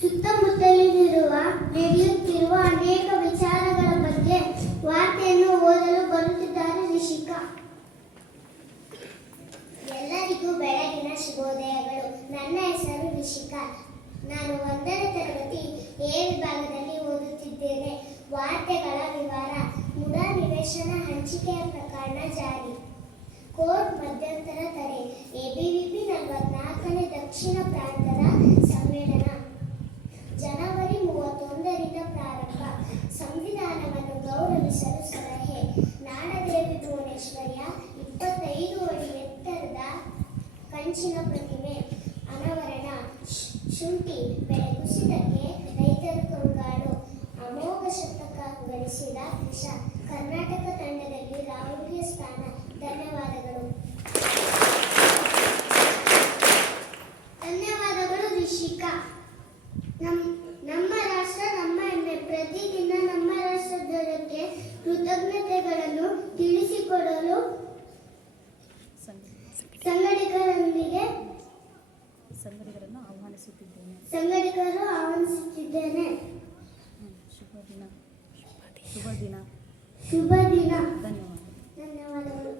ಸುತ್ತಮುತ್ತಲಿರುವ ನಡೆಯುತ್ತಿರುವ ಅನೇಕ ವಿಚಾರಗಳ ಬಗ್ಗೆ ವಾರ್ತೆಯನ್ನು ಓದಲು ಬರುತ್ತಿದ್ದಾರೆ ರಿಷಿಕಾ. ಎಲ್ಲರಿಗೂ ಬೆಳಗಿನ ಶುಭೋದಯಗಳು. ನನ್ನ ಹೆಸರು ರಿಷಿಕಾ. ನಾನು 1ನೇ ತರಗತಿ ಎ ವಿಭಾಗದಲ್ಲಿ ಓದುತ್ತಿದ್ದೇನೆ. ವಾರ್ತೆಗಳ ವಿವರ. ಮುಡ ನಿವೇಶನ ಹಂಚಿಕೆಯ ಪ್ರಕರಣ ಜಾರಿ. ಕೋರ್ಟ್ ಮಧ್ಯಂತರ ತಡೆ. ಎಬಿವಿಪಿ 44ನೇ ದಕ್ಷಿಣ ಪ್ರಾಂತದ ಸಮ್ಮೇಳನ ಜನವರಿ 31ರಿಂದ ಪ್ರಾರಂಭ. ಸಂವಿಧಾನವನ್ನು ಗೌರವಿಸಲು ಸಲಹೆ. ನಾಡದೇವಿ ಭುವನೇಶ್ವರಿಯ 25 ಅಡಿ ಎತ್ತರದ ಕಂಚಿನ ಪ್ರತಿಮೆ ಅನಾವರಣ. ಶುಂಠಿ ಬೆಳೆ ಕುಸಿತಕ್ಕೆ ರೈತರ ಕಂಗಾಳು. ಅಮೋಘ ಶತಕ ಗಳಿಸಿದ ಕೃಷ. ಕರ್ನಾಟಕ ತಂಡದಲ್ಲಿ ರಾಹುಲ್ಗೆ ಸ್ಥಾನ. ಧನ್ಯವಾದಗಳು. ಧನ್ಯವಾದಗಳು ರಿಷಿಕಾ. ನಮ್ಮ ರಾಷ್ಟ್ರ ನಮ್ಮ ಹೆಮ್ಮೆ. ಪ್ರತಿದಿನ ನಮ್ಮ ರಾಷ್ಟ್ರಧ್ವಜಕ್ಕೆ ಕೃತಜ್ಞತೆಗಳನ್ನು ತಿಳಿಸಿಕೊಡಲು ಸಂಘಟಕರು ಆಹ್ವಾನಿಸುತ್ತಿದ್ದೇನೆ. ಶುಭ ದಿನ. ಧನ್ಯವಾದಗಳು.